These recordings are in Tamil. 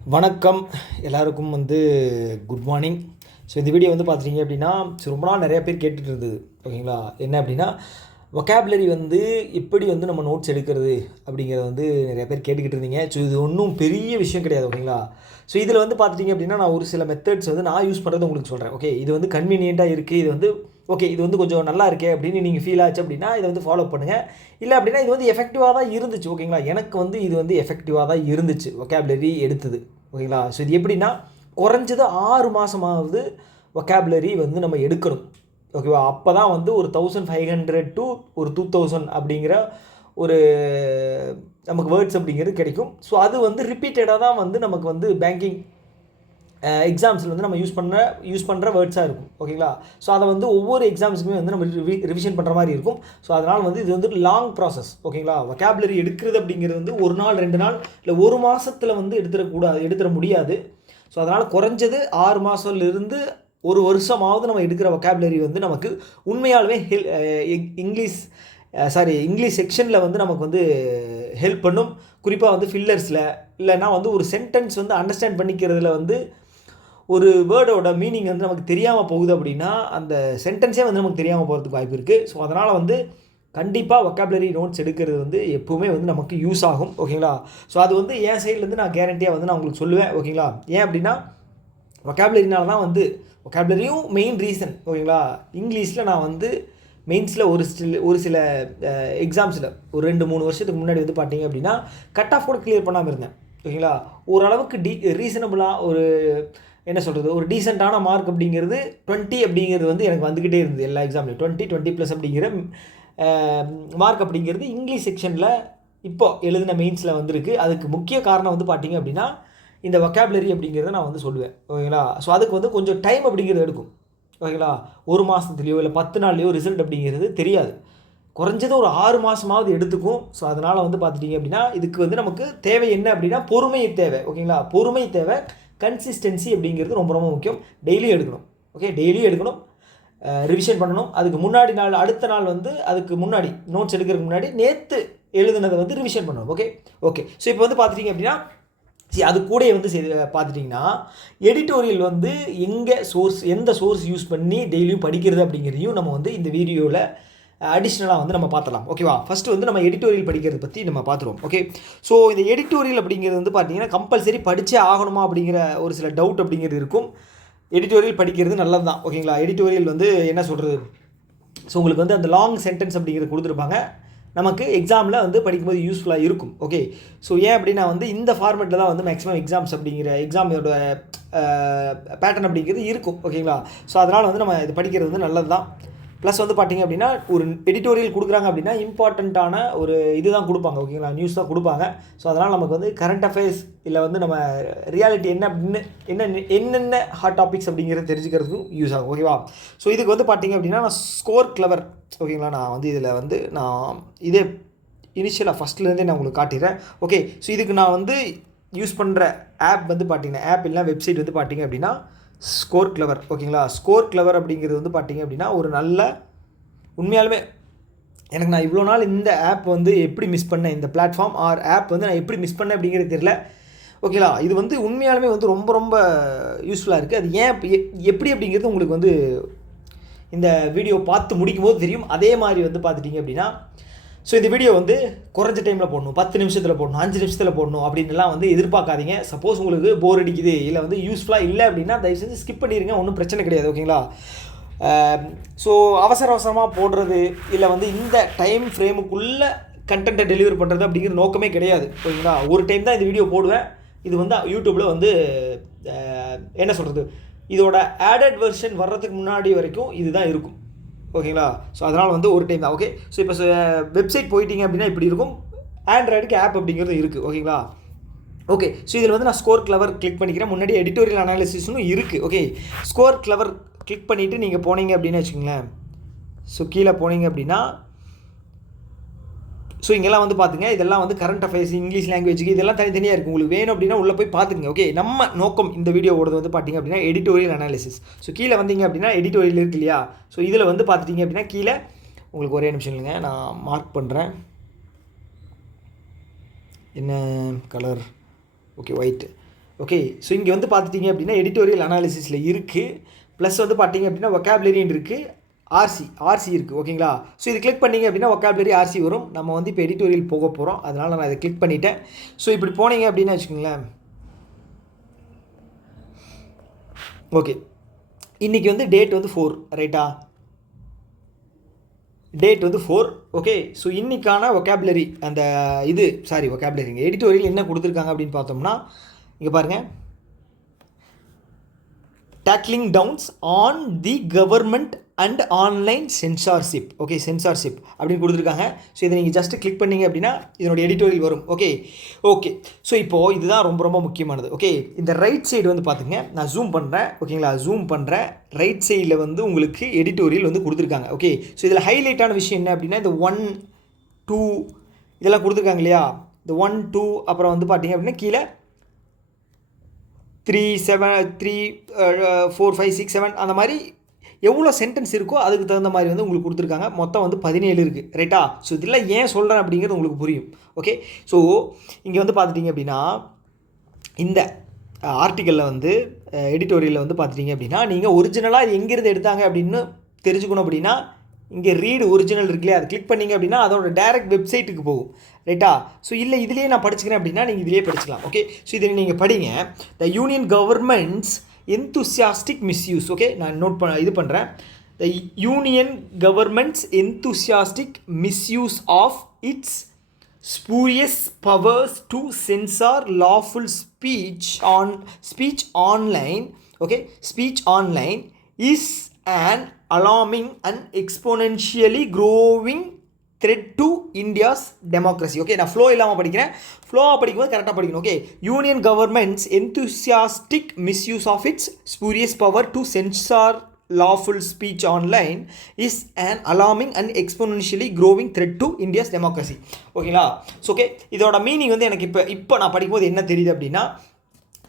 வணக்கம் எல்லாருக்கும் குட் மார்னிங். ஸோ இந்த வீடியோ பார்த்துட்டிங்க அப்படின்னா ரொம்ப நாள் நிறைய பேர் கேட்டுட்டு இருந்தது. ஓகேங்களா, என்ன அப்படின்னா வொக்காபுலரி எப்படி நம்ம நோட்ஸ் எடுக்கிறது அப்படிங்கிறத நிறைய பேர் கேட்டுக்கிட்டு இருந்தீங்க. ஸோ இது ஒன்றும் பெரிய விஷயம் கிடையாது. ஓகேங்களா, ஸோ இதில் பார்த்துட்டிங்க அப்படின்னா நான் ஒரு சில மெத்தட்ஸ் நான் யூஸ் பண்ணுறது உங்களுக்கு சொல்கிறேன். ஓகே, இது கன்வீனியண்ட்டாக இருக்குது, இது ஓகே, இது கொஞ்சம் நல்லா இருக்கே அப்படின்னு நீங்கள் ஃபீல் ஆச்சு அப்படின்னா இதை ஃபாலோ பண்ணுங்கள். இல்லை அப்படின்னா இது எஃபெக்டிவாக தான் இருந்துச்சு. ஓகேங்களா, எனக்கு இது எஃபெக்டிவாக தான் இருந்துச்சு வொக்காபுலரி எடுத்தது. ஓகேங்களா, ஸோ இது எப்படின்னா குறைஞ்சது 6 மாதமாவது வொக்காபுலரி நம்ம எடுக்கணும். ஓகேவா, அப்போ தான் ஒரு 1500 to ஒரு 2000 அப்படிங்கிற ஒரு நமக்கு வேர்ட்ஸ் அப்படிங்கிறது கிடைக்கும். ஸோ அது ரிப்பீட்டடாக தான் நமக்கு பேங்கிங் எக்ஸாம்ஸில் நம்ம யூஸ் பண்ணுற வேர்ட்ஸாக இருக்கும். ஓகேங்களா, ஸோ அதை ஒவ்வொரு எக்ஸாம்ஸுக்குமே நம்ம ரிவிஷன் பண்ணுற மாதிரி இருக்கும். ஸோ அதனால் இது லாங் ப்ராசஸ். ஓகேங்களா, வொக்காபுலரி எடுக்கிறது அப்படிங்கிறது ஒரு நாள் 2 நாள் இல்லை ஒரு மாதத்தில் எடுத்துட முடியாது. ஸோ அதனால் குறைஞ்சது 6 மாதத்துலேருந்து ஒரு வருஷமாவது நம்ம எடுக்கிற வொக்காபுலரி நமக்கு உண்மையாலுமே இங்கிலீஷ் செக்ஷனில் நமக்கு ஹெல்ப் பண்ணும். குறிப்பாக ஃபில்லர்ஸில் இல்லைன்னா ஒரு சென்டென்ஸ் அண்டர்ஸ்டாண்ட் பண்ணிக்கிறதுல ஒரு வேர்டோட மீனிங் நமக்கு தெரியாமல் போகுது அப்படின்னா அந்த சென்டென்ஸே நமக்கு தெரியாமல் போகிறதுக்கு வாய்ப்பு இருக்குது. ஸோ அதனால் கண்டிப்பாக வொக்காபுலரி நோட்ஸ் எடுக்கிறது எப்போவுமே நமக்கு யூஸ் ஆகும். ஓகேங்களா, ஸோ அது என் சைட்லேருந்து நான் கேரண்டியாக நான் உங்களுக்கு சொல்லுவேன். ஓகேங்களா, ஏன் அப்படின்னா வொக்காபுலரினால தான் வொக்காபுலரியும் மெயின் ரீசன். ஓகேங்களா, இங்கிலீஷில் நான் மெயின்ஸில் ஒரு சில எக்ஸாம்ஸில் ஒரு 2-3 வருஷத்துக்கு முன்னாடி பார்த்தீங்க அப்படின்னா கட் ஆஃப் கூட கிளியர் பண்ணாமல் இருந்தேன். ஓகேங்களா, ஓரளவுக்கு ரீசனபுளாக ஒரு என்ன சொல்கிறது, ஒரு டீசெண்டான மார்க் அப்படிங்கிறது 20 அப்படிங்கிறது எனக்கு வந்துக்கிட்டே இருந்தது. எல்லா எக்ஸாம்லையும் 20+ அப்படிங்கிற மார்க் அப்படிங்கிறது இங்கிலீஷ் செக்ஷனில் இப்போ எழுதின மெயின்ஸில் வந்திருக்கு. அதுக்கு முக்கிய காரணம் பார்த்தீங்க அப்படின்னா இந்த வொக்காபுலரி அப்படிங்கிறத நான் சொல்லுவேன். ஓகேங்களா, ஸோ அதுக்கு கொஞ்சம் டைம் அப்படிங்கிறது எடுக்கும். ஓகேங்களா, ஒரு மாதத்துலேயோ இல்லை 10 நாள்லேயோ ரிசல்ட் அப்படிங்கிறது தெரியாது. குறைஞ்சது ஒரு 6 மாதமாவது எடுத்துக்கும். ஸோ அதனால் பார்த்துட்டிங்க அப்படின்னா இதுக்கு நமக்கு தேவை என்ன அப்படின்னா பொறுமை தேவை. ஓகேங்களா, பொறுமை தேவை, கன்சிஸ்டன்சி அப்படிங்கிறது ரொம்ப ரொம்ப முக்கியம். டெய்லியும் எடுக்கணும். ஓகே, டெய்லியும் எடுக்கணும், ரிவிஷன் பண்ணணும். அதுக்கு முன்னாடி நாள் அடுத்த நாள் அதுக்கு முன்னாடி நோட்ஸ் எடுக்கிறதுக்கு முன்னாடி நேற்று எழுதுனதை ரிவிஷன் பண்ணணும். ஓகே, ஸோ இப்போ பார்த்துட்டிங்க அப்படின்னா அது கூட பார்த்துட்டிங்கன்னா எடிட்டோரியல் எந்த சோர்ஸ் யூஸ் பண்ணி டெய்லியும் படிக்கிறது அப்படிங்கிறதையும் நம்ம இந்த வீடியோவில் அடிஷ்னலாக நம்ம பார்த்துலாம். ஓகேவா, ஃபஸ்ட்டு நம்ம எடிட்டோரியல் படிக்கிறத பற்றி நம்ம பார்த்துருவோம். ஓகே, ஸோ இந்த எடிட்டோரியல் அப்படிங்கிறது பார்த்தீங்கன்னா கம்பல்சரி படித்தே ஆகணுமா அப்படிங்கிற ஒரு சில டவுட் அப்படிங்கிறது இருக்கும். எடிட்டோரியல் படிக்கிறது நல்லது தான். ஓகேங்களா, எடிட்டோரியல் என்ன சொல்கிறது, ஸோ உங்களுக்கு அந்த லாங் சென்டென்ஸ் அப்படிங்கிறது கொடுத்துருப்பாங்க. நமக்கு எக்ஸாமில் படிக்கும்போது யூஸ்ஃபுல்லாக இருக்கும். ஓகே, ஸோ ஏன் அப்படின்னா இந்த ஃபார்மேட்டில் தான் மேக்ஸிமம் எக்ஸாம்ஸ் அப்படிங்கிற எக்ஸாமோட பேட்டர்ன் அப்படிங்கிறது இருக்கும். ஓகேங்களா, ஸோ அதனால் நம்ம இது படிக்கிறது நல்லது தான். ப்ளஸ் பார்த்திங்க அப்படின்னா ஒரு எடிட்டோரியல் கொடுக்குறாங்க அப்படின்னா இம்பார்ட்டண்ட்டான ஒரு இதுதான் கொடுப்பாங்க. ஓகேங்களா, நியூஸ் தான் கொடுப்பாங்க. ஸோ அதனால் நமக்கு கரண்ட் அஃபேர்ஸ் இல்லை நம்ம ரியாலிட்டி என்ன அப்படின்னு என்னென்ன ஹாட் டாபிக்ஸ் அப்படிங்கிறது தெரிஞ்சுக்கிறதுக்கும் யூஸ் ஆகும். ஓகேவா, ஸோ இதுக்கு பார்த்திங்க அப்படின்னா நான் ஸ்கோர் கிளவர். ஓகேங்களா, நான் இதில் நான் இதே இனிஷியலாக ஃபஸ்ட்லேருந்தே நான் உங்களுக்கு காட்டிடுறேன். ஓகே, ஸோ இதுக்கு நான் யூஸ் பண்ணுற ஆப் பார்த்திங்கன்னா ஆப் இல்லை வெப்சைட் பார்த்திங்க அப்படின்னா ஸ்கோர் கிளவர். ஓகேங்களா, ஸ்கோர் கிளவர் அப்படிங்கிறது பார்த்திங்க அப்படின்னா ஒரு நல்ல உண்மையாலுமே எனக்கு நான் இவ்வளோ நாள் இந்த ஆப் எப்படி மிஸ் பண்ணேன், இந்த பிளாட்ஃபார்ம் ஆர் ஆப் நான் எப்படி மிஸ் பண்ணேன் அப்படிங்கிறது தெரியல. ஓகேங்களா, இது உண்மையாலுமே ரொம்ப ரொம்ப யூஸ்ஃபுல்லாக இருக்குது. அது ஏன் எப்படி அப்படிங்கிறது உங்களுக்கு இந்த வீடியோ பார்த்து முடிக்கும் போது தெரியும். அதே மாதிரி பார்த்துட்டிங்க அப்படின்னா ஸோ இந்த வீடியோ குறைஞ்ச டைமில் போடணும், 10 நிமிஷத்தில் போடணும், 5 நிமிஷத்தில் போடணும் அப்படின்லாம் எதிர்பார்க்காதீங்க. சப்போஸ் உங்களுக்கு போர் அடிக்குது இல்லை யூஸ்ஃபுல்லாக இல்லை அப்படின்னா தயவு செஞ்சு ஸ்கிப் பண்ணிடுங்க, ஒன்றும் பிரச்சனை கிடையாது. ஓகேங்களா, ஸோ அவசரமாக போடுறது இல்லை இந்த டைம் ஃப்ரேமுக்குள்ளே கண்டென்ட்டை டெலிவர் பண்ணுறது அப்படிங்கிற நோக்கமே கிடையாது. ஓகேங்களா, ஒரு டைம் தான் இந்த வீடியோ போடுவேன். இது யூடியூப்பில் என்ன சொல்கிறது, இதோட ஆடட் வெர்ஷன் வர்றதுக்கு முன்னாடி வரைக்கும் இதுதான் இருக்கும். ஓகேங்களா, ஸோ அதனால் ஒரு டைம் தான். ஓகே, ஸோ இப்போ வெப்சைட் போயிட்டீங்க அப்படின்னா இப்படி இருக்கும். ஆண்ட்ராய்டுக்கு ஆப் அப்படிங்கிறது இருக்குது. ஓகேங்களா, ஓகே, ஸோ இதில் நான் ஸ்கோர் கிளவர் கிளிக் பண்ணிக்கிறேன். முன்னாடி எடிட்டோரியல் அனாலிசிஸ்னு இருக்குது. ஓகே, ஸ்கோர் கிளவர் கிளிக் பண்ணிவிட்டு நீங்கள் போனீங்க அப்படின்னு வச்சுக்கோங்களேன். ஸோ கீழே போனீங்க அப்படின்னா ஸோ இங்கெல்லாம் பார்த்துங்க, இதெல்லாம் கரண்ட் அஃபேர்ஸ், இங்கிலீஷ் லாங்குவேஜுக்கு இதெல்லாம் தனித்தனியாக இருக்குது. உங்களுக்கு வேணும் அப்படின்னா உள்ளே போய் பார்த்துக்குங்க. ஓகே, நம்ம நோக்கம் இந்த வீடியோவோடது பார்த்திங்க அப்படின்னா எடிட்டோரியல் அனாலிசிஸ். ஸோ கீழே வந்தீங்க அப்படின்னா எடிட்டோரியல் இருக்கு இல்லையா, ஸோ இதில் பார்த்துட்டிங்க அப்படின்னா கீழே உங்களுக்கு ஒரே நிமிஷம் இல்லைங்க, நான் மார்க் பண்ணுறேன். என்ன colour, okay white. Okay. So இங்கே வந்து பார்த்துட்டிங்க அப்படின்னா எடிட்டோரியல் அனாலிசிஸில் இருக்குது. ப்ளஸ் வந்து பார்த்தீங்க அப்படின்னா வொக்காபுலரின்னு இருக்குது, ஆர்சி இருக்குது. ஓகேங்களா. ஸோ இது கிளிக் பண்ணிங்க அப்படின்னா வொக்காபுலரி ஆர்சி வரும். நம்ம வந்து இப்போ எடிட்டோரியல் போக போகிறோம், அதனால் நான் இதை கிளிக் பண்ணிட்டேன். ஸோ இப்படி போனீங்க அப்படின்னு வச்சுக்கோங்களேன். ஓகே, இன்றைக்கி வந்து டேட் வந்து 4 ரைட்டா, டேட் வந்து 4. ஓகே. ஸோ இன்றைக்கான வொக்காபுலரி அந்த வொக்காபுலரிங்க எடிட்டோரியல் என்ன கொடுத்துருக்காங்க அப்படின்னு பார்த்தோம்னா, இங்கே பாருங்கள், tackling downs on the government and online censorship. Okay, censorship அப்படின்னு கொடுத்துருக்காங்க. ஸோ இதை நீங்கள் ஜஸ்ட்டு கிளிக் பண்ணிங்க அப்படின்னா இதனுடைய எடிட்டோரியல் வரும். ஓகே. ஸோ இப்போது இதுதான் ரொம்ப ரொம்ப முக்கியமானது. ஓகே, இந்த ரைட் சைடு வந்து பார்த்துங்க, நான் ஜூம் பண்ணுறேன். ஓகேங்களா, ஜூம் பண்ணுறேன். ரைட் சைடில் வந்து உங்களுக்கு எடிட்டோரியல் வந்து கொடுத்துருக்காங்க. ஓகே. ஸோ இதில் ஹைலைட்டான விஷயம் என்ன அப்படின்னா, இந்த 1 2 இதெல்லாம் கொடுத்துருக்காங்க இல்லையா, இந்த 1 2 அப்புறம் வந்து பார்த்தீங்க அப்படின்னா கீழே 3 4 5 6 7 அந்த மாதிரி எவ்வளோ சென்டென்ஸ் இருக்கோ அதுக்கு தகுந்த மாதிரி வந்து உங்களுக்கு கொடுத்துருக்காங்க. மொத்தம் வந்து 17 இருக்குது ரைட்டா. ஸோ இதெல்லாம் ஏன் சொல்கிறேன் அப்படிங்கிறது உங்களுக்கு புரியும். ஓகே. ஸோ இங்கே வந்து பார்த்துட்டிங்க அப்படின்னா இந்த ஆர்டிக்கலில் வந்து எடிட்டோரியலில் வந்து பார்த்துட்டிங்க அப்படின்னா நீங்கள் ஒரிஜினலாக எங்கேருந்து எடுத்தாங்க அப்படின்னு தெரிஞ்சுக்கணும் அப்படின்னா இங்கே ரீடு ஒரிஜினல் இருக்குல்லையே, அதை கிளிக் பண்ணிங்க அப்படின்னா அதோட டேரெக்ட் வெப்சைட்டுக்கு போகும் ரைட்டா. ஸோ இல்லை இதுலேயே நான் படிச்சுக்கிறேன் அப்படின்னா நீங்கள் இதிலே படிச்சுக்கலாம். ஓகே. ஸோ இதை நீங்கள் படிங்க. The union governments enthusiastic misuse. Okay, நான் இது பண்ணுறேன். The union governments enthusiastic misuse of its spurious powers to censor lawful speech online. Okay, speech online is an alarming and exponentially growing threat to India's democracy. Okay, நான் ஃப்ளோ இல்லாமல் படிக்கிறேன். ஃப்ளோவாக படிக்கும்போது கரெக்டாக படிக்கணும். Okay, union governments enthusiastic misuse of its spurious power to censor lawful speech online is an alarming and exponentially growing threat to India's democracy. ஓகேங்களா. ஸோ ஓகே, இதோட மீனிங் வந்து எனக்கு இப்போ நான் படிக்கும்போது என்ன தெரியுது அப்படின்னா,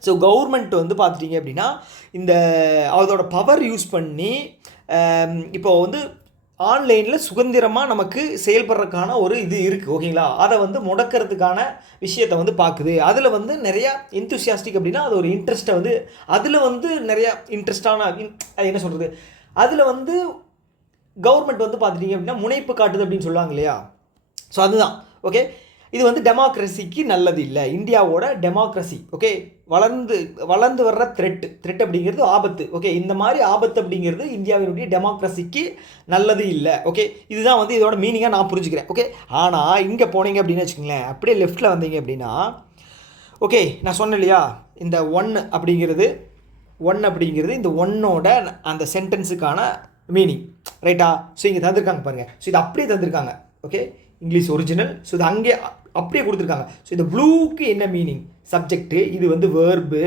ஸோ கவர்மெண்ட் வந்து பார்த்துட்டிங்க அப்படின்னா இந்த அதோட பவர் யூஸ் பண்ணி இப்போ வந்து ஆன்லைனில் சுதந்திரமாக நமக்கு செயல்படுறதுக்கான ஒரு இது இருக்குது. ஓகேங்களா, அதை வந்து முடக்கிறதுக்கான விஷயத்தை வந்து பார்க்குது. அதில் வந்து நிறையா enthusiastic அப்படின்னா அது ஒரு இன்ட்ரெஸ்ட்டை வந்து அதில் வந்து நிறையா இன்ட்ரெஸ்டான அது என்ன சொல்கிறது, அதில் வந்து கவர்மெண்ட் வந்து பார்த்துட்டிங்க அப்படின்னா முனைப்பு காட்டுது அப்படின்னு சொல்லுவாங்க இல்லையா. ஸோ அதுதான். ஓகே, இது வந்து டெமோக்ரஸிக்கு நல்லது இல்லை, இந்தியாவோட டெமோக்ரஸி. ஓகே, வளர்ந்து வர்ற த்ரெட் அப்படிங்கிறது ஆபத்து. ஓகே, இந்த மாதிரி ஆபத்து அப்படிங்கிறது இந்தியாவினுடைய டெமோக்ரஸிக்கு நல்லது இல்லை. ஓகே, இதுதான் வந்து இதோட மீனிங்காக நான் புரிஞ்சுக்கிறேன். ஓகே, ஆனால் இங்கே போனீங்க அப்படின்னு வச்சுக்கோங்களேன், அப்படியே லெஃப்ட்டில் வந்தீங்க அப்படின்னா ஓகே, நான் சொன்னேன் இல்லையா, இந்த 1 அப்படிங்கிறது இந்த 1ஓட அந்த சென்டென்ஸுக்கான மீனிங் ரைட்டா. ஸோ இங்கே தந்திருக்காங்க பாருங்கள். ஸோ இது அப்படியே தந்திருக்காங்க. Okay, English original. ஸோ இது அங்கே அப்படியே கொடுத்துருக்காங்க. ஸோ இந்த ப்ளூக்கு என்ன மீனிங், சப்ஜெக்ட்டு, இது வந்து வேர்பு,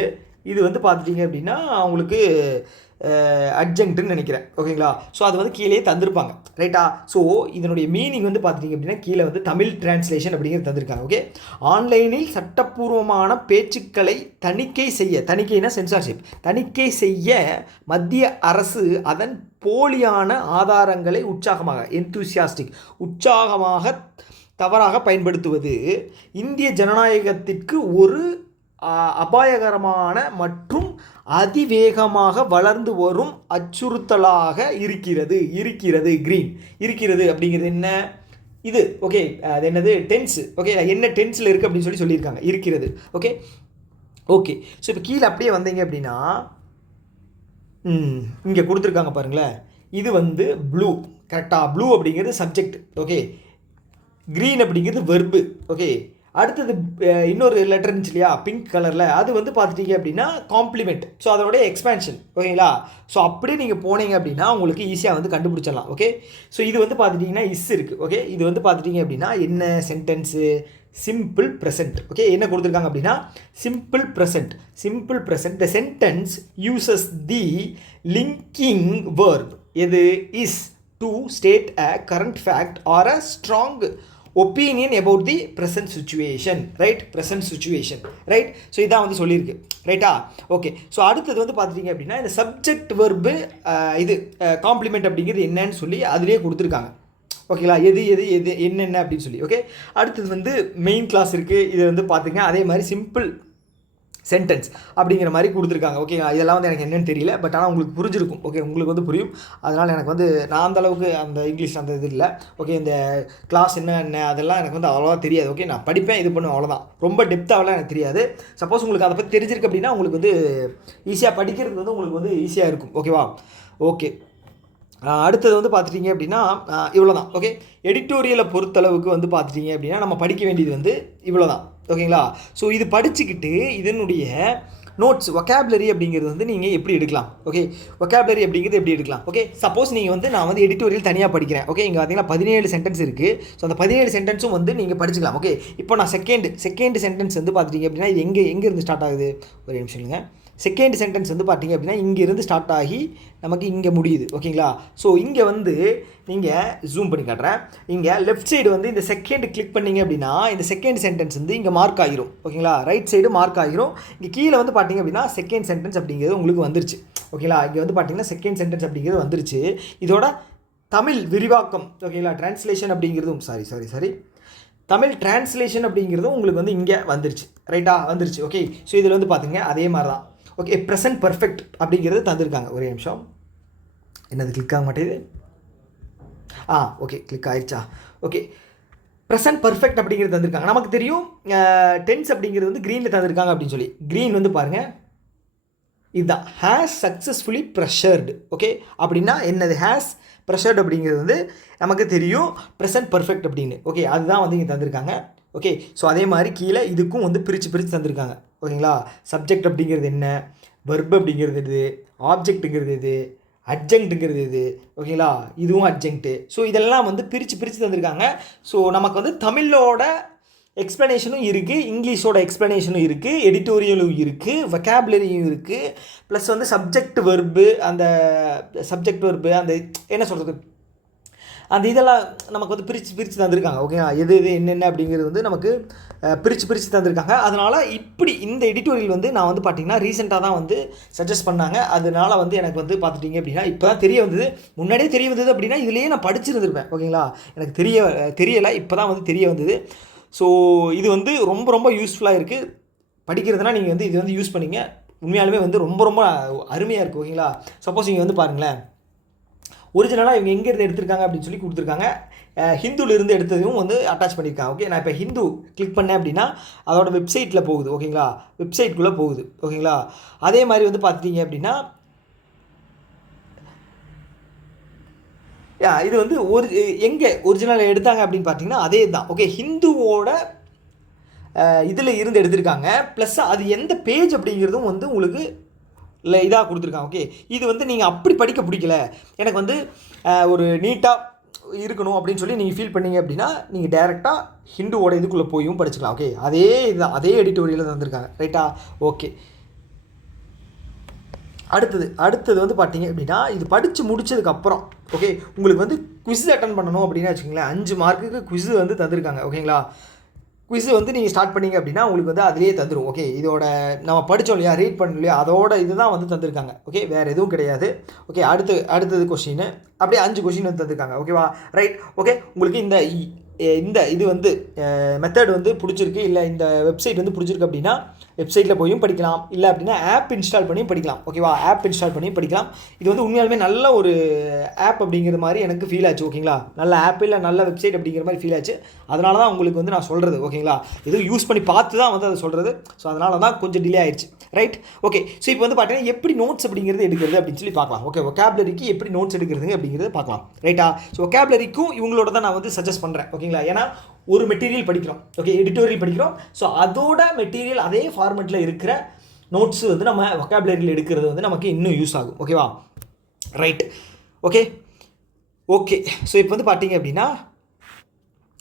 இது வந்து பார்த்துட்டிங்க அப்படின்னா அவங்களுக்கு அட்ஜங்க்ட்னு நினைக்கிறேன். ஓகேங்களா. ஸோ அது வந்து கீழே தந்திருப்பாங்க ரைட்டா. ஸோ இதனுடைய மீனிங் வந்து பார்த்துட்டிங்க அப்படின்னா கீழே வந்து தமிழ் டிரான்ஸ்லேஷன் அப்படிங்கிறது தந்திருக்காங்க. ஓகே, ஆன்லைனில் சட்டப்பூர்வமான பேச்சுக்களை தணிக்கைனா சென்சார்ஷிப், தணிக்கை செய்ய மத்திய அரசு அதன் போலியான ஆதாரங்களை உற்சாகமாக தவறாக பயன்படுத்துவது இந்திய ஜனநாயகத்திற்கு ஒரு அபாயகரமான மற்றும் அதிவேகமாக வளர்ந்து வரும் அச்சுறுத்தலாக இருக்கிறது. கிரீன் இருக்கிறது அப்படிங்கிறது என்ன இது. ஓகே, அது என்னது டென்ஸ். ஓகே, என்ன டென்ஸில் இருக்குது அப்படின்னு சொல்லியிருக்காங்க, இருக்கிறது. ஓகே. ஸோ இப்போ கீழே அப்படியே வந்தீங்க அப்படின்னா இங்கே கொடுத்துருக்காங்க பாருங்களேன், இது வந்து ப்ளூ கரெக்டாக. ப்ளூ அப்படிங்கிறது சப்ஜெக்ட். ஓகே, க்ரீன் அப்படிங்கிறது வெர்பு. ஓகே, அடுத்தது இன்னொரு லெட்டர் இருந்துச்சு இல்லையா பிங்க் கலரில், அது வந்து பார்த்துட்டிங்க அப்படின்னா காம்ப்ளிமெண்ட். ஸோ அதோடைய எக்ஸ்பேன்ஷன். ஓகேங்களா. ஸோ அப்படியே நீங்கள் போனீங்க அப்படின்னா உங்களுக்கு ஈஸியாக வந்து கண்டுபிடிச்சிடலாம். ஓகே, ஸோ இது வந்து பார்த்துட்டிங்கன்னா இஸ் இருக்குது. ஓகே, இது வந்து பார்த்துட்டிங்க அப்படின்னா என்ன சென்டென்ஸு, சிம்பிள் ப்ரெசன்ட். ஓகே, என்ன கொடுத்துருக்காங்க அப்படின்னா simple present. The sentence uses the linking verb எது is to state a current fact or a strong opinion about the present situation. Right. So இதான் வந்து சொல்லியிருக்கு ரைட்டா. ஓகே, ஸோ அடுத்தது வந்து பார்த்துட்டிங்க அப்படின்னா இந்த சப்ஜெக்ட் வெர்பு இது காம்ப்ளிமெண்ட் அப்படிங்கிறது என்னன்னு சொல்லி அதிலே கொடுத்துருக்காங்க. ஓகேங்களா, எது என்னென்ன அப்படின்னு சொல்லி. ஓகே, அடுத்தது வந்து மெயின் கிளாஸ் இருக்குது, இது வந்து பார்த்துங்க. அதே மாதிரி சிம்பிள் சென்டென்ஸ் அப்படிங்கிற மாதிரி கொடுத்துருக்காங்க. ஓகேங்களா, இதெல்லாம் வந்து எனக்கு என்னென்னு தெரியல, பட் ஆனால் உங்களுக்கு புரிஞ்சிருக்கும். ஓகே, உங்களுக்கு வந்து புரியும். அதனால் எனக்கு வந்து நான் அந்த அளவுக்கு அந்த இங்கிலீஷ் அந்த இது இல்லை. ஓகே, இந்த கிளாஸ் என்ன அதெல்லாம் எனக்கு வந்து அவ்வளோவா தெரியாது. ஓகே, நான் படிப்பேன், இது பண்ணுவேன், அவ்வளோதான். ரொம்ப டெப்த்தாகலாம் எனக்கு தெரியாது. சப்போஸ் உங்களுக்கு அதை பற்றி தெரிஞ்சிருக்கு அப்படின்னா உங்களுக்கு வந்து ஈஸியாக படிக்கிறது வந்து உங்களுக்கு வந்து ஈஸியாக இருக்கும். ஓகேவா? ஓகே, அடுத்தது வந்து பார்த்துட்டிங்க அப்படின்னா இவ்வளோ தான். ஓகே, எடிட்டோரியலை பொறுத்தளவுக்கு வந்து பார்த்துட்டிங்க அப்படின்னா நம்ம படிக்க வேண்டியது வந்து இவ்வளோ தான். ஓகேங்களா? ஸோ இது படிச்சுக்கிட்டு இதனுடைய நோட்ஸ் வொக்காபுலரி அப்படிங்கிறது வந்து நீங்கள் எப்படி எடுக்கலாம்? ஓகே, வொக்காபுலரி அப்படிங்கிறது எப்படி எடுக்கலாம்? ஓகே, சப்போஸ் நீங்கள் வந்து நான் வந்து எடிட்டோரியல் தனியாக படிக்கிறேன். ஓகே, இங்கே பார்த்தீங்கன்னா 17 சென்டென்ஸ் இருக்குது. ஸோ அந்த 17 சென்டென்ஸும் வந்து நீங்கள் படிச்சுக்கலாம். ஓகே, இப்போ நான் செகண்ட் சென்டென்ஸ் வந்து பார்த்துட்டிங்க அப்படின்னா இது எங்கேருந்து ஸ்டார்ட் ஆகுது? ஒரு நிமிஷம் இல்லைங்க. செகண்ட் சென்டென்ஸ் வந்து பார்த்திங்க அப்படின்னா இங்கேருந்து ஸ்டார்ட் ஆகி நமக்கு இங்கே முடியுது. ஓகேங்களா? ஸோ இங்கே வந்து நீங்கள் ஜூம் பண்ணி காட்டுறேன். இங்கே லெஃப்ட் சைடு வந்து இந்த செகண்ட் கிளிக் பண்ணிங்க அப்படின்னா இந்த செகண்ட் சென்டென்ஸ் வந்து இங்கே மார்க் ஆகிரும். ஓகேங்களா? ரைட் சைடு மார்க் ஆகிரும். இங்கே கீழே வந்து பார்த்திங்க அப்படின்னா செகண்ட் சென்டென்ஸ் அப்படிங்கிறது உங்களுக்கு வந்துருச்சு. ஓகேங்களா? இங்கே வந்து பார்த்திங்கன்னா செகண்ட் சென்டென்ஸ் அப்படிங்கிறது வந்துருச்சு. இதோட தமிழ் விரிவாக்கம், ஓகேங்களா, டிரான்ஸ்லேஷன் அப்படிங்கிறதும் சாரி தமிழ் டிரான்ஸ்லேஷன் அப்படிங்கிறதும் உங்களுக்கு வந்து இங்கே வந்துருச்சு. ரைட்டா? வந்துருச்சு. ஓகே, ஸோ இதில் வந்து பார்த்திங்க அதே மாதிரி தான். ஓகே, ப்ரெசன்ட் பர்ஃபெக்ட் அப்படிங்கிறது தந்திருக்காங்க. ஒரே நிமிஷம், என்னது கிளிக் ஆக மாட்டேங்குது? ஓகே, கிளிக் ஆயிடுச்சா? ஓகே, ப்ரெசன்ட் பர்ஃபெக்ட் அப்படிங்கிறது தந்திருக்காங்க. நமக்கு தெரியும் டென்ஸ் அப்படிங்கிறது வந்து க்ரீனில் தந்திருக்காங்க அப்படின்னு சொல்லி. க்ரீன் வந்து பாருங்கள், இதுதான் ஹேஸ் சக்ஸஸ்ஃபுல்லி ப்ரெஷர்டு. ஓகே, அப்படின்னா என்னது? ஹேஸ் ப்ரெஷர்டு அப்படிங்கிறது வந்து நமக்கு தெரியும் ப்ரெசன்ட் பர்ஃபெக்ட் அப்படின்னு. ஓகே, அதுதான் வந்து இங்கே தந்திருக்காங்க. ஓகே, ஸோ அதே மாதிரி கீழே இதுக்கும் வந்து பிரித்து தந்திருக்காங்க. ஓகேங்களா? சப்ஜெக்ட் அப்படிங்கிறது என்ன, வெர்ப் அப்படிங்கிறது எது, ஆப்ஜெக்ட்டுங்கிறது எது, அட்ஜங்க்ட்டுங்கிறது எது. ஓகேங்களா? இதுவும் அட்ஜங்க்ட்டு. ஸோ இதெல்லாம் வந்து பிரித்து தந்திருக்காங்க. ஸோ நமக்கு வந்து தமிழோட எக்ஸ்ப்ளனேஷனும் இருக்குது, இங்கிலீஷோட எக்ஸ்ப்ளனேஷனும் இருக்குது, எடிட்டோரியலும் இருக்குது, வொக்காபுலரியும் இருக்குது, ப்ளஸ் வந்து சப்ஜெக்ட் வெர்பு அந்த என்ன சொல்கிறது, அந்த இதெல்லாம் நமக்கு வந்து பிரித்து தந்திருக்காங்க. ஓகேங்களா? எது என்னென்ன அப்படிங்கிறது வந்து நமக்கு பிரித்து தந்திருக்காங்க. அதனால் இப்படி இந்த எடிட்டோரியல் வந்து நான் வந்து பார்த்திங்கன்னா ரீசெண்டாக தான் வந்து சஜஸ்ட் பண்ணாங்க. அதனால் வந்து எனக்கு வந்து பார்த்துட்டிங்க அப்படின்னா இப்போ தான் தெரிய வந்தது. முன்னாடியே தெரிய வந்தது அப்படின்னா இதுலேயே நான் படிச்சிருந்துருப்பேன். ஓகேங்களா? எனக்கு தெரியலை, இப்போ தான் வந்து தெரிய வந்தது. ஸோ இது வந்து ரொம்ப யூஸ்ஃபுல்லாக இருக்குது. படிக்கிறதுனா நீங்கள் வந்து இது வந்து யூஸ் பண்ணிங்க. உண்மையாலுமே வந்து ரொம்ப அருமையாக இருக்குது. ஓகேங்களா? சப்போஸ் நீங்கள் வந்து பாருங்களேன், ஒரிஜினலாக இவங்க எங்கேருந்து எடுத்திருக்காங்க அப்படின்னு சொல்லி கொடுத்துருக்காங்க. ஹிந்துலேருந்து எடுத்ததும் வந்து அட்டாச் பண்ணியிருக்காங்க. ஓகே, நான் இப்போ ஹிந்து கிளிக் பண்ணேன் அப்படின்னா அதோட வெப்சைட்டில் போகுது. ஓகேங்களா? வெப்சைட்குள்ளே போகுது. ஓகேங்களா? அதே மாதிரி வந்து பார்த்துட்டிங்க அப்படின்னா இது வந்து எங்கே ஒரிஜினல் எடுத்தாங்க அப்படின்னு பார்த்தீங்கன்னா அதே தான். ஓகே, ஹிந்துவோட இதில் இருந்து எடுத்திருக்காங்க. ப்ளஸ் அது எந்த பேஜ் அப்படிங்கிறதும் வந்து உங்களுக்கு இல்லை இதாக கொடுத்துருக்காங்க. ஓகே, இது வந்து நீங்கள் அப்படி படிக்க பிடிக்கல, எனக்கு வந்து ஒரு நீட்டாக இருக்கணும் அப்படின்னு சொல்லி நீங்கள் ஃபீல் பண்ணீங்க அப்படின்னா நீங்கள் டேரெக்டாக ஹிந்துவோட இதுக்குள்ளே போயும் படிச்சுக்கலாம். ஓகே, அதே இதுதான், அதே எடிட்டோரியலில் தந்திருக்காங்க. ரைட்டா? ஓகே, அடுத்தது வந்து பார்த்தீங்க அப்படின்னா இது படித்து முடிச்சதுக்கப்புறம் ஓகே உங்களுக்கு வந்து குவிஸ் அட்டன் பண்ணணும் அப்படின்னு வச்சுக்கோங்களேன். 5 மார்க்குக்கு குவிஸ் வந்து தந்திருக்காங்க. ஓகேங்களா? குவிஸ் வந்து நீங்கள் ஸ்டார்ட் பண்ணிங்க அப்படின்னா உங்களுக்கு வந்து அதிலேயே தந்துடும். ஓகே, இதோட நம்ம படித்தோம் இல்லையா, ரீட் பண்ணோம் இல்லையா, அதோட இதுதான் வந்து தந்திருக்காங்க. ஓகே, வேறு எதுவும் கிடையாது. ஓகே, அடுத்தது கொஷின் அப்படியே 5 கொஷின் வந்து தந்திருக்காங்க. ஓகேவா? ரைட். ஓகே, உங்களுக்கு இந்த இது வந்து மெத்தட் வந்து பிடிச்சிருக்கு, இல்லை இந்த வெப்சைட் வந்து பிடிச்சிருக்கு அப்படின்னா வெப்சைட்டில் போயும் படிக்கலாம், இல்லை அப்படின்னா ஆப் இன்ஸ்டால் பண்ணியும் படிக்கலாம். ஓகேவா? ஆப் இன்ஸ்டால் பண்ணியும் படிக்கலாம். இது வந்து உண்மையாலுமே நல்ல ஒரு ஆப் அப்படிங்கிற மாதிரி எனக்கு ஃபீல் ஆச்சு. ஓகேங்களா? நல்ல ஆப் இல்லை நல்ல வெப்சைட் அப்படிங்கிற மாதிரி ஃபீல் ஆச்சு. அதனால தான் உங்களுக்கு வந்து நான் சொல்கிறது. ஓகேங்களா? எதுவும் யூஸ் பண்ணி பார்த்து தான் வந்து அதை சொல்கிறது. ஸோ அதனால தான் கொஞ்சம் டிலே ஆயிடுச்சு. ரைட். ஓகே, ஸோ இப்போ வந்து பார்த்தீங்கன்னா எப்படி நோட்ஸ் அப்படிங்கிறது எடுக்கிறது அப்படின்னு சொல்லி பார்க்கலாம். ஓகே, வொக்காபுலரிக்கு எப்படி நோட்ஸ் எடுக்கிறதுங்க அப்படிங்கிறத பார்க்கலாம். ரைட்டா? ஸோ வொக்காபுலரிக்கும் இவங்களோட தான் நான் வந்து சஜஸ்ட் பண்ணுறேன். ஓகேங்களா? ஏன்னா ஒரு மெட்டீரியல் படிக்கிறோம். ஓகே, எடிட்டோரியல் படிக்கிறோம். ஸோ அதோட மெட்டீரியல் அதே ஃபார்மெட்டில் இருக்கிற நோட்ஸ் வந்து நம்ம வொக்காபுலரியில் எடுக்கிறது வந்து நமக்கு இன்னும் யூஸ் ஆகும். ஓகேவா? ரைட். ஓகே, ஸோ இப்போ வந்து பார்த்தீங்க அப்படின்னா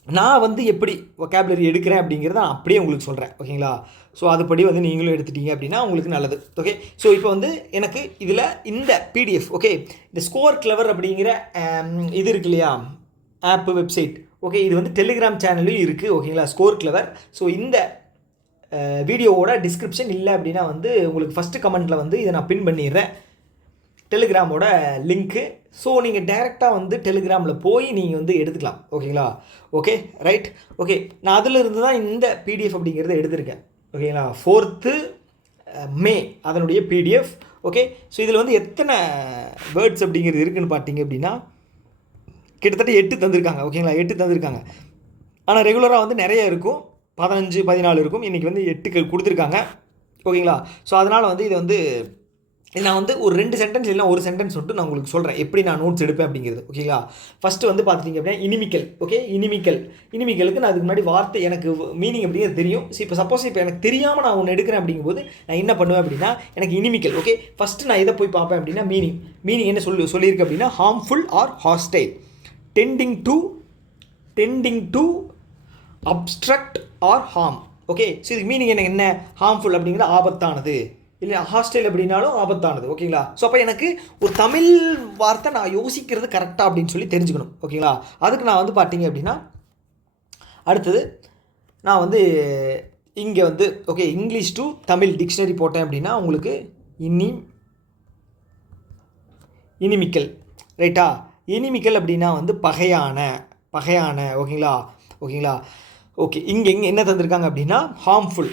நான் வந்து எப்படி வொக்காபுலரி எடுக்கிறேன் அப்படிங்கிறத நான் அப்படியே உங்களுக்கு சொல்கிறேன். ஓகேங்களா? ஸோ அதுபடி வந்து நீங்களும் எடுத்துட்டீங்க அப்படின்னா உங்களுக்கு நல்லது. ஓகே, ஸோ இப்போ வந்து எனக்கு இதில் இந்த பிடிஎஃப் ஓகே இந்த ஸ்கோர் கிளவர் அப்படிங்கிற இது இருக்கு இல்லையா, ஆப்பு வெப்சைட். ஓகே, இது வந்து டெலிகிராம் சேனல்லையும் இருக்குது. ஓகேங்களா? Score clever. ஸோ இந்த வீடியோவோட டிஸ்கிரிப்ஷன் இல்லை அப்படின்னா வந்து உங்களுக்கு ஃபஸ்ட்டு கமெண்ட்டில் வந்து இதை நான் பின் பண்ணிடுறேன், டெலிகிராமோட லிங்க்கு. ஸோ நீங்கள் டைரெக்டாக வந்து டெலிகிராமில் போய் நீங்கள் வந்து எடுத்துக்கலாம். ஓகேங்களா? Okay, right. ஓகே, நான் அதில் இருந்து தான் இந்த பிடிஎஃப் அப்படிங்கிறத எடுத்திருக்கேன். ஓகேங்களா? 4th மே அதனுடைய PDF. ஓகே, ஸோ இதில் வந்து எத்தனை வேர்ட்ஸ் அப்படிங்கிறது இருக்குதுன்னு பார்த்தீங்க அப்படின்னா கிட்டத்தட்ட 8 தந்திருக்காங்க. ஓகேங்களா, 8 தந்திருக்காங்க. ஆனால் ரெகுலராக வந்து நிறைய இருக்கும், 15 14 இருக்கும். இன்றைக்கி வந்து 8 கொடுத்துருக்காங்க. ஓகேங்களா, ஸோ அதனால் வந்து இது வந்து நான் வந்து ஒரு 2 சென்டென்ஸ் இல்லை ஒரு சென்டென்ஸ் மட்டும் நான் உங்களுக்கு சொல்கிறேன் எப்படி நான் நோட்ஸ் எடுப்பேன் அப்படிங்கிறது. ஓகேங்களா, ஃபஸ்ட்டு வந்து பார்த்துட்டிங்க அப்படின்னா இனிமிக்கல். ஓகே, இனிமிக்கலுக்கு நான் அதுக்கு முன்னாடி வார்த்தை எனக்கு மீனிங் அப்படிங்கிறது தெரியும். ஸோ இப்போ சப்போஸ் இப்போ எனக்கு தெரியாமல் நான் ஒன்று எடுக்கிறேன் அப்படிங்கும்போது நான் என்ன பண்ணுவேன் அப்படின்னா எனக்கு இனிமிக்கல். ஓகே, ஃபஸ்ட்டு நான் இதை போய் பார்ப்பேன் அப்படின்னா மீனிங் என்ன சொல்லியிருக்கு அப்படின்னா harmful or hostile, tending to obstruct or harm. Okay, so இதுக்கு மீனிங் என்ன ஹார்ம்ஃபுல் அப்படிங்கிறது ஆபத்தானது, இல்லை ஹாஸ்டைல் அப்படின்னாலும் ஆபத்தானது. ஓகேங்களா, ஸோ அப்போ எனக்கு ஒரு தமிழ் வார்த்தை நான் யோசிக்கிறது கரெக்டாக அப்படின்னு சொல்லி தெரிஞ்சுக்கணும். ஓகேங்களா, அதுக்கு நான் வந்து பார்த்தீங்க அப்படின்னா அடுத்தது நான் வந்து இங்கே வந்து okay English to Tamil dictionary போட்டேன் அப்படின்னா உங்களுக்கு இனிமிக்கல். ரைட்டா, இனிமிக்கல் அப்படின்னா வந்து பகையான. ஓகேங்களா, ஓகே இங்கே என்ன தந்திருக்காங்க அப்படின்னா ஹார்ம்ஃபுல்,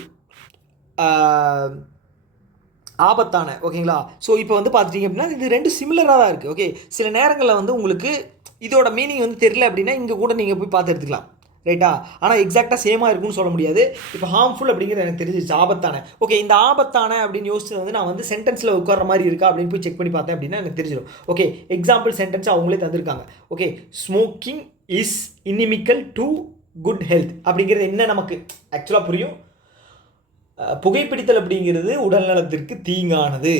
ஆபத்தான. ஓகேங்களா, ஸோ இப்போ வந்து பார்த்துட்டிங்க அப்படின்னா இது 2 சிமிலராக தான் இருக்குது. ஓகே, சில நேரங்களில் வந்து உங்களுக்கு இதோட மீனிங் வந்து தெரியல அப்படின்னா இங்கே கூட நீங்கள் போய் பார்த்து எடுத்துக்கலாம். ரைட்டா, ஆனால் எக்ஸாக்டாக சேமாக இருக்குன்னு சொல்ல முடியாது. இப்போ ஹார்ம்ஃபுல் அப்படிங்கிறது எனக்கு தெரிஞ்சிச்சு, ஆபத்தான. ஓகே, இந்த ஆபத்தான அப்படின்னு யோசிச்சு வந்து நான் வந்து சென்டென்ஸில் உட்கார மாதிரி இருக்கா அப்படின்னு போய் செக் பண்ணி பார்த்தேன் அப்படின்னா எனக்கு தெரிஞ்சிடும். ஓகே, எக்ஸாம்பிள் சென்டென்ஸ் அவங்களே தந்திருக்காங்க. Okay, smoking is inimical to good health அப்படிங்கிறது என்ன நமக்கு ஆக்சுவலாக புரியும். புகைப்பிடித்தல் அப்படிங்கிறது உடல் நலத்திற்கு தீங்கானது.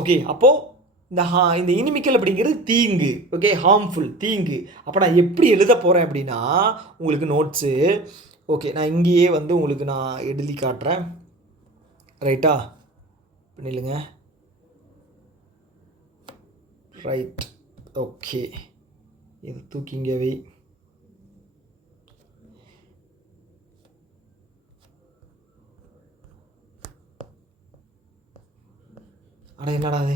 ஓகே, அப்போது இந்த இனிமிக்கல் அப்படிங்கிறது தீங்கு. ஓகே, ஹார்ம்ஃபுல் தீங்கு. அப்போ நான் எப்படி எழுத போகிறேன் அப்படின்னா உங்களுக்கு நோட்ஸு ஓகே நான் இங்கேயே வந்து உங்களுக்கு நான் எழுதி காட்டுறேன். ரைட்டா, பண்ணிடுங்க. ரைட், ஓகே இது தூக்கிங்க வை. அட என்னடா அது,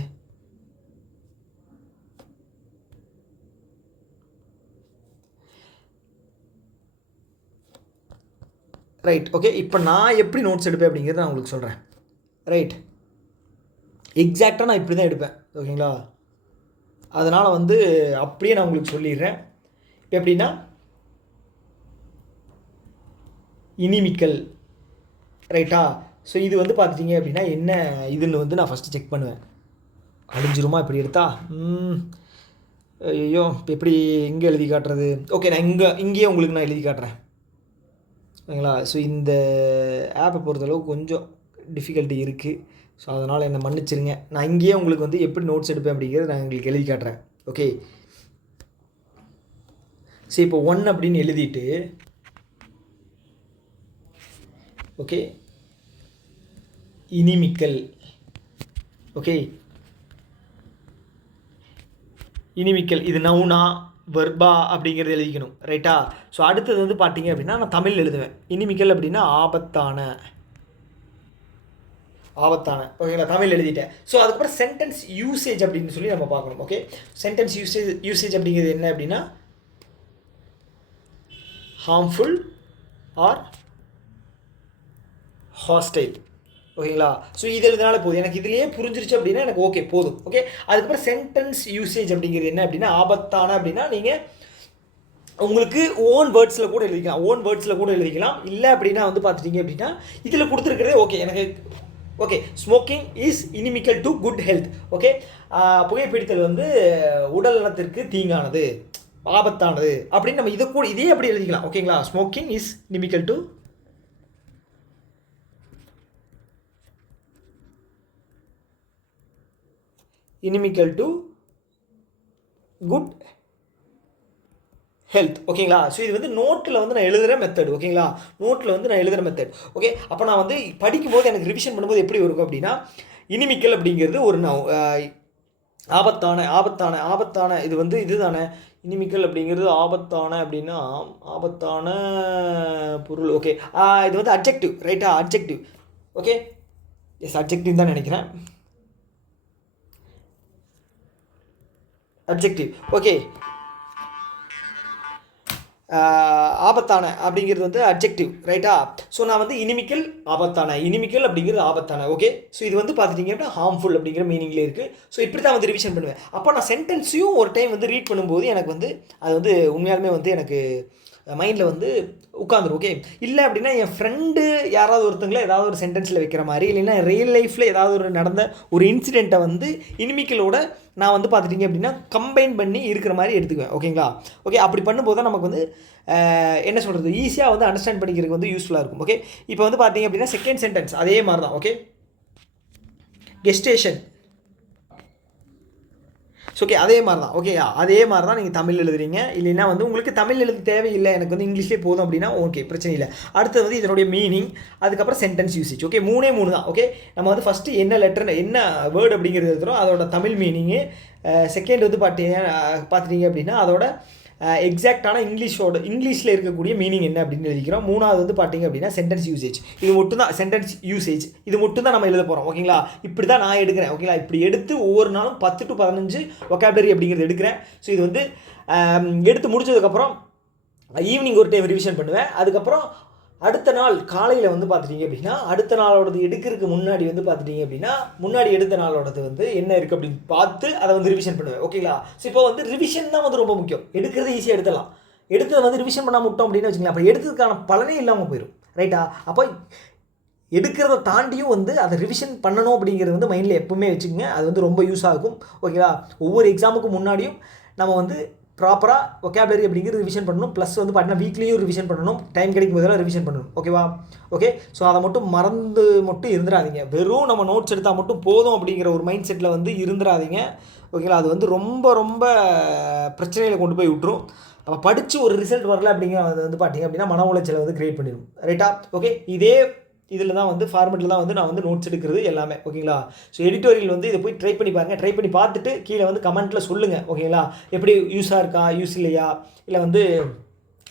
ரைட். ஓகே, இப்போ நான் எப்படி நோட்ஸ் எடுப்பேன் அப்படிங்கிறத நான் உங்களுக்கு சொல்கிறேன். ரைட், எக்ஸாக்டாக நான் இப்படி தான் எடுப்பேன். ஓகேங்களா, அதனால் வந்து அப்படியே நான் உங்களுக்கு சொல்லிடுறேன். இப்போ எப்படின்னா இனிமிக்கல். ரைட்டா, ஸோ இது வந்து பார்த்துட்டிங்க அப்படின்னா என்ன இதுன்னு வந்து நான் ஃபஸ்ட்டு செக் பண்ணுவேன். அழிஞ்சிருமா இப்படி எடுத்தா? ஐயோ, இப்போ எப்படி எங்கே எழுதி காட்டுறது? ஓகே, நான் இங்கேயே உங்களுக்கு நான் எழுதி காட்டுறேன். ஓகேங்களா, ஸோ இந்த ஆப்பை பொறுத்தளவு கொஞ்சம் டிஃபிகல்ட்டி இருக்குது. ஸோ அதனால் என்னை மன்னிச்சிருங்க. நான் இங்கேயே உங்களுக்கு வந்து எப்படி நோட்ஸ் எடுப்பேன் அப்படிங்கிறது நான் உங்களுக்கு எழுதி காட்டுறேன். ஓகே, சரி இப்போ 1 அப்படின்னு எழுதிட்டு ஓகே இனிமிக்கல். ஓகே, இனிமிக்கல் இது நவுனா வெர்பா அப்படிங்கிறது எழுதிக்கணும். ரைட்டா, ஸோ அடுத்தது வந்து பார்த்தீங்க அப்படின்னா நான் தமிழ் எழுதுவேன். இனிமிக்கல் அப்படின்னா ஆபத்தான. ஓகேங்களா, தமிழ் எழுதிட்டேன். ஸோ அதுக்கப்புறம் சென்டென்ஸ் யூசேஜ் அப்படின்னு சொல்லி நம்ம பார்க்கணும். ஓகே, சென்டென்ஸ் யூசேஜ் அப்படிங்கிறது என்ன அப்படின்னா ஹார்ம்ஃபுல் ஆர் ஹாஸ்டைல். ஓகேங்களா, ஸோ இது எழுதினால போதும். எனக்கு இதுலேயே புரிஞ்சிருச்சு அப்படின்னா எனக்கு ஓகே போதும். ஓகே, அதுக்கப்புறம் சென்டென்ஸ் யூசேஜ் அப்படிங்கிறது என்ன அப்படின்னா ஆபத்தான அப்படின்னா நீங்கள் உங்களுக்கு ஓன் வேர்ட்ஸில் கூட எழுதிக்கலாம். இல்லை அப்படின்னா வந்து பார்த்துட்டிங்க அப்படின்னா இதில் கொடுத்துருக்கிறதே ஓகே எனக்கு okay. Smoking is inimical to good health. Okay, புகைப்பிடித்தல் வந்து உடல் நலத்திற்கு தீங்கானது, ஆபத்தானது அப்படின்னு நம்ம இதே அப்படி எழுதிக்கலாம். ஓகேங்களா, smoking is inimical to good health. ஓகேங்களா, ஸோ இது வந்து நோட்டில் வந்து நான் எழுதுகிற மெத்தட். ஓகேங்களா, ஓகே, அப்போ நான் வந்து படிக்கும்போது எனக்கு ரிவிஷன் பண்ணும்போது எப்படி இருக்கும் அப்படின்னா இனிமிக்கல் அப்படிங்கிறது ஒரு ஆபத்தான இது வந்து இது தானே இனிமிக்கல் அப்படிங்கிறது ஆபத்தான அப்படின்னா ஆபத்தான பொருள். ஓகே, இது வந்து அட்ஜெக்டிவ். ரைட்டா, அட்ஜெக்டிவ். ஓகே, எஸ் அட்ஜெக்டிவ் தான் நினைக்கிறேன். அட்ஜெக்டிவ். ஓகே, ஆபத்தான அப்படிங்கிறது வந்து அட்ஜெக்டிவ், ரைட்டா? ஸோ நான் வந்து இனிமிக்கல் ஆபத்தான, இனிமிக்கல் அப்படிங்கிறது ஆபத்தான. ஓகே, ஸோ இது வந்து பார்த்துட்டிங்க அப்படின்னா ஹார்ம்ஃபுல் அப்படிங்கிற மீனிங்லேயே இருக்குது. ஸோ இப்படி தான் வந்து ரிவிஷன் பண்ணுவேன். அப்போ நான் சென்டென்ஸையும் ஒரு டைம் வந்து ரீட் பண்ணும்போது எனக்கு வந்து அது வந்து உண்மையாலுமே வந்து எனக்கு மைண்டில் வந்து உட்காந்துரும். ஓகே, இல்லை அப்படின்னா என் ஃப்ரெண்டு யாராவது ஒருத்தங்கள ஏதாவது ஒரு சென்டென்ஸில் வைக்கிற மாதிரி, இல்லைன்னா ரியல் லைஃப்பில் ஏதாவது ஒரு நடந்த ஒரு இன்சிடெண்ட்டை வந்து இனிமிக்கலோட நான் வந்து பார்த்துட்டிங்க அப்படின்னா கம்பைன் பண்ணி இருக்கிற மாதிரி எடுத்துக்குவேன். ஓகேங்களா? ஓகே, அப்படி பண்ணும்போது தான் நமக்கு வந்து என்ன சொல்கிறது, ஈஸியாக வந்து அண்டர்ஸ்டாண்ட் பண்ணிக்கிறதுக்கு வந்து யூஸ்ஃபுல்லாக இருக்கும். ஓகே, இப்போ வந்து பார்த்தீங்க அப்படின்னா செகண்ட் சென்டென்ஸ் அதே மாதிரி தான். Okay, gestation. ஸோ ஓகே, அதே மாதிரி தான். ஓகே, அதே மாதிரி தான் நீங்கள் தமிழ் எழுதுறீங்க. இல்லைன்னா வந்து உங்களுக்கு தமிழ் எழுத தேவையில்லை, எனக்கு வந்து இங்கிலீஷ்லேயே போதும் அப்படின்னா ஓகே, பிரச்சனை இல்லை. அடுத்தது வந்து இதனுடைய மீனிங், அதுக்கப்புறம் சென்டென்ஸ் யூசேஜ். ஓகே, மூணே தான். ஓகே, நம்ம வந்து ஃபஸ்ட்டு என்ன லெட்டர் என்ன வேர்டு அப்படிங்கிறது எழுதுகிறோம், அதோட தமிழ் மீனிங்கு. செகண்ட் வந்து பார்த்துட்டீங்க அப்படின்னா அதோட எக்ஸாக்டான இங்கிலீஷில் இருக்கக்கூடிய மீனிங் என்ன அப்படின்னு எழுதிக்கிறோம். மூணாவது வந்து பார்த்தீங்க அப்படின்னா சென்டென்ஸ் யூசேஜ். இது மட்டும் தான் சென்டென்ஸ் யூசேஜ், இது மட்டும் தான் நம்ம எழுத போகிறோம். ஓகேங்களா? இப்படி தான் நான் எடுக்கிறேன். ஓகேங்களா? இப்படி எடுத்து ஒவ்வொரு நாளும் 10 to 15 வொக்காபுலரி அப்படிங்கிறது எடுக்கிறேன். ஸோ இது வந்து எடுத்து முடிச்சதுக்கப்புறம் ஈவினிங் ஒரு டைம் ரிவிஷன் பண்ணுவேன். அதுக்கப்புறம் அடுத்த நாள் காலையில் வந்து பார்த்துட்டிங்க அப்படின்னா அடுத்த நாளோடது எடுக்கிறதுக்கு முன்னாடி வந்து பார்த்துட்டிங்க அப்படின்னா முன்னாடி எடுத்த நாளோடது வந்து என்ன இருக்குது அப்படின்னு பார்த்து அதை வந்து ரிவிஷன் பண்ணுவேன். ஓகேங்களா? ஸோ இப்போ வந்து ரிவிஷன் தான் வந்து ரொம்ப முக்கியம். எடுக்கிறது ஈஸியாக எடுத்துடலாம், எடுத்ததை வந்து ரிவிஷன் பண்ணாமல் விட்டோம் அப்படின்னு வச்சுக்கலாம், அப்போ எடுத்ததுக்கான பலனே இல்லாமல் போயிடும். ரைட்டா? அப்போ எடுக்கிறத தாண்டியும் வந்து அதை ரிவிஷன் பண்ணணும் அப்படிங்கிறது வந்து மைண்டில் எப்பவுமே வச்சுக்கோங்க. அது வந்து ரொம்ப யூஸ் ஆகும். ஓகேங்களா? ஒவ்வொரு எக்ஸாமுக்கும் முன்னாடியும் நம்ம வந்து ப்ராப்பராக வொக்காபுலரி அப்படிங்கிறது ரிவிஷன் பண்ணணும். ப்ளஸ் வந்து பார்த்தீங்கன்னா வீக்லியும் ரிவிஷன் பண்ணணும், டைம் கிடைக்கும் போதெல்லாம் ரிவிஷன் பண்ணணும். ஓகேவா? ஓகே, ஸோ அதை மட்டும் மறந்து மட்டும் இருந்துடாதீங்க. வெறும் நம்ம நோட்ஸ் எடுத்தால் மட்டும் போதும் அப்படிங்கிற ஒரு மைண்ட் செட்டில் வந்து இருந்துடாதீங்க. ஓகேங்களா? அது வந்து ரொம்ப ரொம்ப பிரச்சனையில் கொண்டு போய் விட்டுரும். நம்ம படித்து ஒரு ரிசல்ட் வரல அப்படிங்கிறது வந்து பார்த்தீங்க அப்படின்னா மன உளைச்சலை வந்து கிரியேட் பண்ணிடும். ரைட்டா? ஓகே, இதே இதில் தான் வந்து ஃபார்மெட்டில் தான் வந்து நான் வந்து நோட்ஸ் எடுக்கிறது எல்லாமே. ஓகேங்களா? ஸோ எடிட்டோரியல் வந்து இதை போய் ட்ரை பண்ணி பாருங்கள். ட்ரை பண்ணி பார்த்துட்டு கீழே வந்து கமெண்ட்டில் சொல்லுங்கள். ஓகேங்களா? எப்படி யூஸாக இருக்கா, யூஸ் இல்லையா, இல்லை வந்து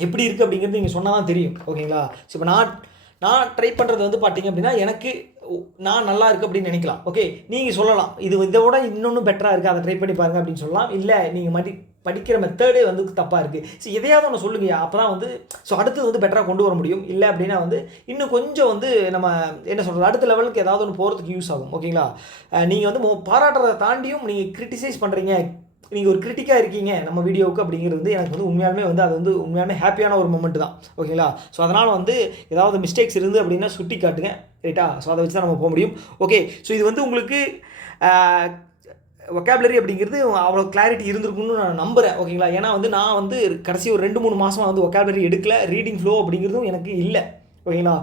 எப்படி இருக்குது அப்படிங்கிறது நீங்கள் சொன்னால் தான் தெரியும். ஓகேங்களா? ஸோ இப்போ நான் ட்ரை பண்ணுறது வந்து பார்த்தீங்க அப்படின்னா எனக்கு நான் நல்லா இருக்குது அப்படின்னு நினைக்கலாம். ஓகே, நீங்கள் சொல்லலாம் இதை விட இன்னொன்று பெட்டராக இருக்குது, அதை ட்ரை பண்ணி பாருங்கள் அப்படின்னு சொல்லலாம். இல்லை நீங்கள் படிக்கிற மெத்தடே வந்து தப்பாக இருக்குது, ஸோ எதையாவது ஒன்று சொல்லுங்கய்யா, அப்போ தான் வந்து ஸோ அடுத்தது வந்து பெட்டராக கொண்டு வர முடியும். இல்லை அப்படின்னா வந்து இன்னும் கொஞ்சம் வந்து நம்ம என்ன சொல்கிறது அடுத்த லெவலுக்கு ஏதாவது ஒன்று போகிறதுக்கு யூஸ் ஆகும். ஓகேங்களா? நீங்கள் வந்து பாராட்டுறதை தாண்டியும் நீங்கள் கிரிட்டிசைஸ் பண்ணுறீங்க, நீங்கள் ஒரு கிரிட்டிக்காக இருக்கீங்க நம்ம வீடியோவுக்கு அப்படிங்கிறது வந்து எனக்கு வந்து உண்மையாலுமே வந்து அது வந்து உண்மையாலுமே ஹாப்பியான ஒரு மொமெண்ட் தான். ஓகேங்களா? ஸோ அதனால் வந்து ஏதாவது மிஸ்டேக்ஸ் இருந்து அப்படின்னா சுட்டி காட்டுங்க. ரைட்டா? ஸோ அதை வச்சு தான் நம்ம போக முடியும். ஓகே, ஸோ இது வந்து உங்களுக்கு வொக்காபுலரி அப்படிங்கிறது அவ்வளோ கிளாரிட்டி இருந்திருக்குன்னு நான் நம்புகிறேன். ஓகேங்களா? ஏன்னா வந்து நான் வந்து கடைசி ஒரு 2-3 மாதமாக வந்து வொக்காபுலரி எடுக்கல, ரீடிங் ஃப்ளோ அப்படிங்கிறதும் எனக்கு இல்லை. ஓகேங்களா?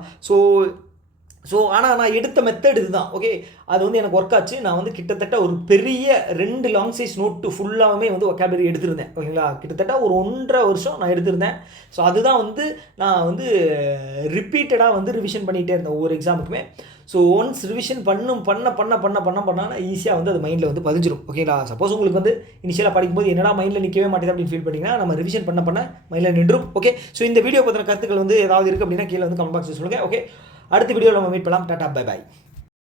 ஸோ ஆனால் நான் எடுத்த மெத்தட் இது தான். ஓகே, அது வந்து எனக்கு ஒர்க் ஆச்சு. நான் வந்து கிட்டத்தட்ட ஒரு பெரிய 2 லாங் சைஸ் நோட்டு ஃபுல்லாகவே வந்து வொக்காபுலரி எடுத்திருந்தேன். ஓகேங்களா? கிட்டத்தட்ட ஒரு 1.5 வருஷம் நான் எடுத்திருந்தேன். ஸோ அதுதான் வந்து நான் வந்து ரிப்பீட்டடாக வந்து ரிவிஷன் பண்ணிகிட்டே இருந்தேன் ஒவ்வொரு எக்ஸாமுக்குமே. ஸோ ஒன்ஸ் ரிவிஷன் பண்ண ஈஸியாக வந்து அது மைண்டில் வந்து பதிஞ்சிடும். ஓகேங்களா? சப்போஸ் உங்களுக்கு வந்து இனிஷியலாக படிக்கும்போது என்னடா மைண்டில் நிற்கவே மாட்டேது அப்படின்னு ஃபீல் பண்ணிங்கன்னா நம்ம ரிவிஷன் பண்ண மைண்டில் நின்றும். ஓகே, ஸோ இந்த வீடியோ பற்றின கருத்துக்கள் வந்து ஏதாவது இருக்குது அப்படின்னா கீழே வந்து கமெண்ட் பாக்ஸில் சொல்லுங்கள். ஓகே, அடுத்த வீடியோவில் நம்ம மீட் பண்ணலாம். Tata, bye bye.